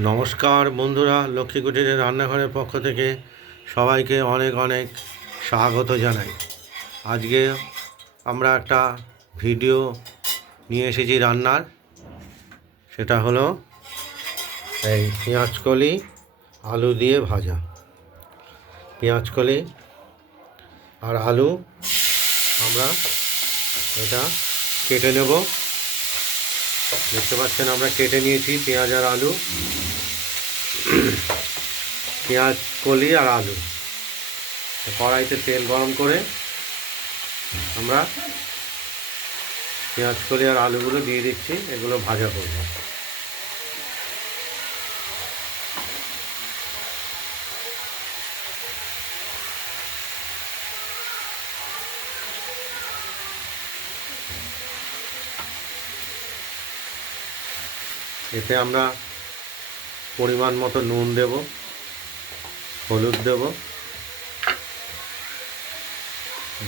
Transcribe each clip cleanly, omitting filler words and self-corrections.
নমস্কার বন্ধুরা, লক্ষ্মী কুটিরের রান্নাঘরের পক্ষ থেকে সবাইকে অনেক অনেক স্বাগত জানাই। আজকে আমরা একটা ভিডিও নিয়ে এসেছি রান্নার। সেটা হলো এই পেঁয়াজকলি আলু দিয়ে ভাজা। পেঁয়াজকলি আর আলু আমরা এটা কেটে নেব। দেখতে পাচ্ছেন আমরা কেটে নিয়েছি পেঁয়াজ আর আলু, পেঁয়াজ কলি আর আলু। কড়াইতে তেল গরম করে আমরা পেঁয়াজ কলি আর আলুগুলো দিয়ে দিচ্ছি, এগুলো ভাজা করব। এতে আমরা পরিমাণ মতো নুন দেব, হলুদ দেব,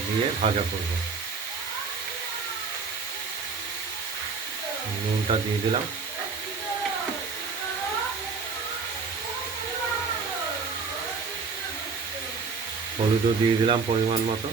দিয়ে ভাজা করব। নুনটা দিয়ে দিলাম, হলুদও দিয়ে দিলাম পরিমাণ মতো।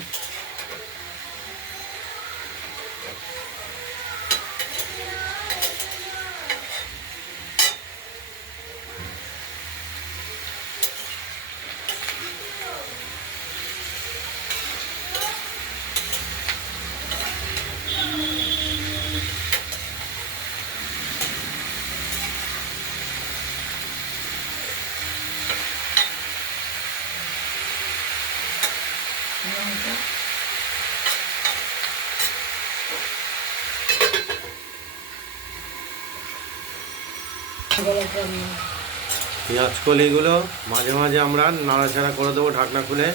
পেঁয়াজ কলিগুলো মাঝে মাঝে আমরা নাড়াচাড়া করে দেবো ঢাকনা খুলে।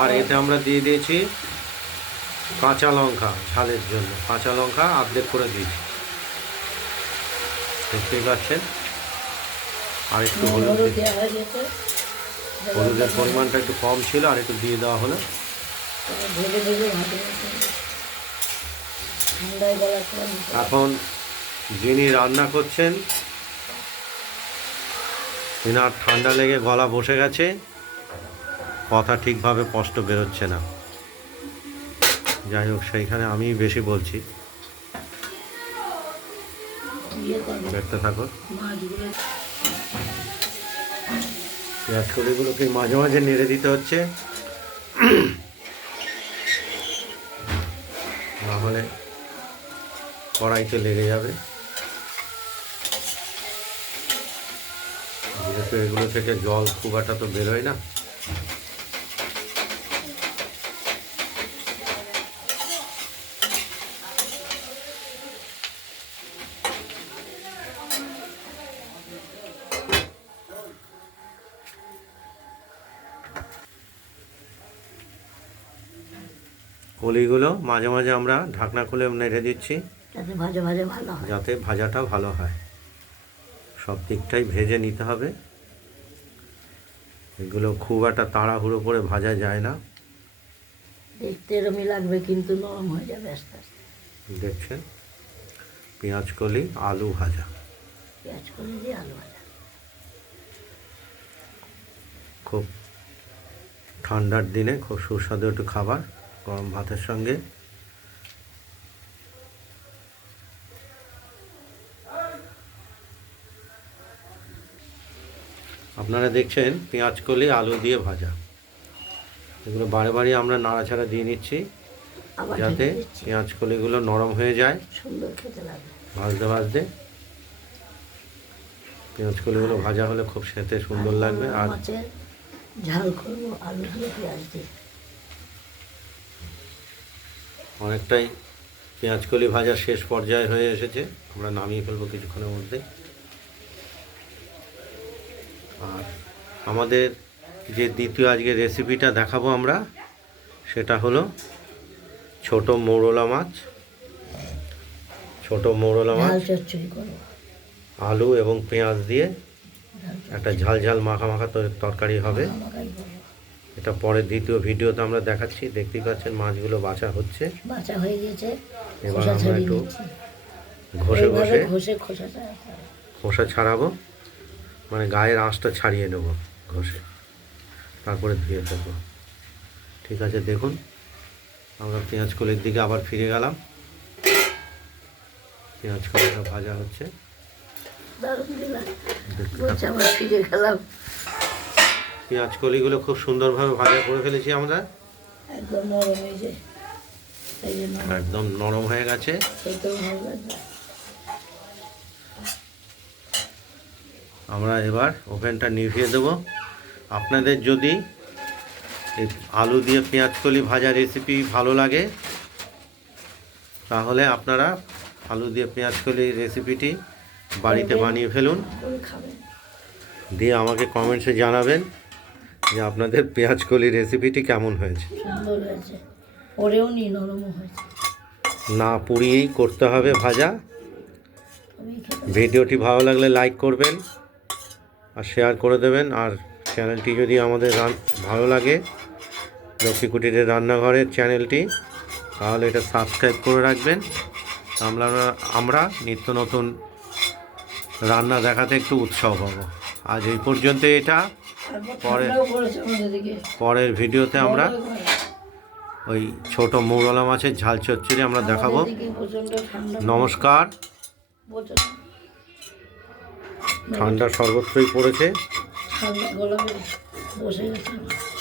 আর এতে আমরা দিয়ে দিয়েছি কাঁচা লঙ্কা, ঝালের জন্য কাঁচা লঙ্কা অর্ধেক করে দিয়েছি, দেখতেই পাচ্ছেন। আর একটু হলুদের পরিমাণটা একটু কম ছিল, আর একটু দিয়ে দেওয়া হলো। এখন যিনি রান্না করছেন তিনার ঠান্ডা লেগে গলা বসে গেছে, কথা ঠিকভাবে স্পষ্ট বেরোচ্ছে না। যাই হোক, সেইখানে আমি বেশি বলছি, দেখতে থাকো। পেঁয়াজ কলিগুলোকে মাঝে মাঝে নেড়ে দিতে হচ্ছে, নাহলে কড়াইতে লেগে যাবে। যেহেতু এগুলো থেকে জল খুব একটা তো বেরোয় না। কলিগুলো মাঝে মাঝে আমরা ঢাকনা খুলে নেড়ে দিচ্ছি, যাতে ভাজাটা ভালো হয়। সব দিকটাই ভেজে নিতে হবে, এগুলো খুব একটা তাড়াহুড়ো করে ভাজা যায় না। দেখতে এরকমই লাগবে, কিন্তু নরম হয়ে যাবে আস্তে আস্তে। দেখছেন, পেঁয়াজ কলি আলু ভাজা। পেঁয়াজ কলি দিয়ে আলু ভাজা খুব ঠান্ডার দিনে খুব সুস্বাদু একটু খাবার, গরম ভাতের সঙ্গে। আপনারা দেখছেন পেঁয়াজ কলি আলু দিয়ে ভাজা। এগুলো বারে বারে আমরা নাড়াচাড়া দিয়ে নিচ্ছি, যাতে পেঁয়াজ কলিগুলো নরম হয়ে যায়। সুন্দর খেতে লাগে ভাজতে ভাজতে পেঁয়াজ কলিগুলো ভাজা হলে খুব খেতে সুন্দর লাগবে। আর মাছের ঝাল করবো আলু দিয়ে পেঁয়াজ দিয়ে। অনেকটাই পেঁয়াজ কলি ভাজা শেষ পর্যায়ে হয়ে এসেছে, আমরা নামিয়ে ফেলবো কিছুক্ষণের মধ্যে। আর আমাদের যে দ্বিতীয় আজকে রেসিপিটা দেখাবো আমরা, সেটা হলো ছোট মৌরলা মাছ। ছোট মৌরলা মাছ আলু এবং পেঁয়াজ দিয়ে একটা ঝাল ঝাল মাখা মাখা তরকারি হবে। এটা পরের দ্বিতীয় ভিডিওতে আমরা দেখাচ্ছি। দেখতেই পাচ্ছেন মাছগুলো বাছা হচ্ছে, বাছা হয়ে গেছে। এবার আমরা একটু ঘষে ঘষে খোসা ছাড়াবো। মানে গায়ের আঁশটা ছাড়িয়ে নেব ঘষে, তারপরে ধুয়ে দেবো। ঠিক আছে, দেখুন আমরা পেঁয়াজ কলির দিকে আবার ফিরে গেলাম। পেঁয়াজ কলিটা ভাজা হচ্ছে। দারুণ দিলাম, দেখতে বলছে আবার ফিরে গেলাম। পেঁয়াজ কলিগুলো খুব সুন্দরভাবে ভাজা করে ফেলেছি আমরা, একদম নরম হয়ে যায়, এই জন্য একদম নরম হয়ে গেছে। খেতেও ভালো লাগবে। আমরা এবার ওভেনটা নিভিয়ে দেব। আপনাদের যদি এই আলু দিয়ে পেঁয়াজ কলি ভাজা রেসিপি ভালো লাগে, তাহলে আপনারা আলু দিয়ে পেঁয়াজ কলি রেসিপিটি বাড়িতে বানিয়ে ফেলুন, করে খাবেন। দিয়ে আমাকে কমেন্টসে জানাবেন যে আপনাদের পেঁয়াজ কলি রেসিপিটি কেমন হয়েছে। সুন্দর হয়েছে, পরেও নি নরমও হয়েছে। না পুড়িয়েই করতে হবে ভাজা। তবেই খেতে ভিডিওটি ভালো লাগলে লাইক করবেন আর শেয়ার করে দেবেন। আর চ্যানেলটি যদি আমাদের ভালো লাগে, লক্ষ্মী কুটিরের রান্নাঘরের চ্যানেলটি, তাহলে এটা সাবস্ক্রাইব করে রাখবেন। আমরা নিত্য নতুন রান্না দেখাতে একটু উৎসাহ পাবো। আজ এই পর্যন্ত এটা। পরে ঠান্ডাও পড়েছে আমাদের দিকে। পরের ভিডিওতে আমরা বড় করে। ওই ছোট মৌরলা মাছের ঝাল চচ্চড়ি আমরা দেখাবো। আমাদের দিকে প্রচণ্ড ঠান্ডা, নমস্কার। প্রচণ্ড ঠান্ডা সর্বত্রই পড়েছে। ঠান্ডা গলা বসে গেছে আমার।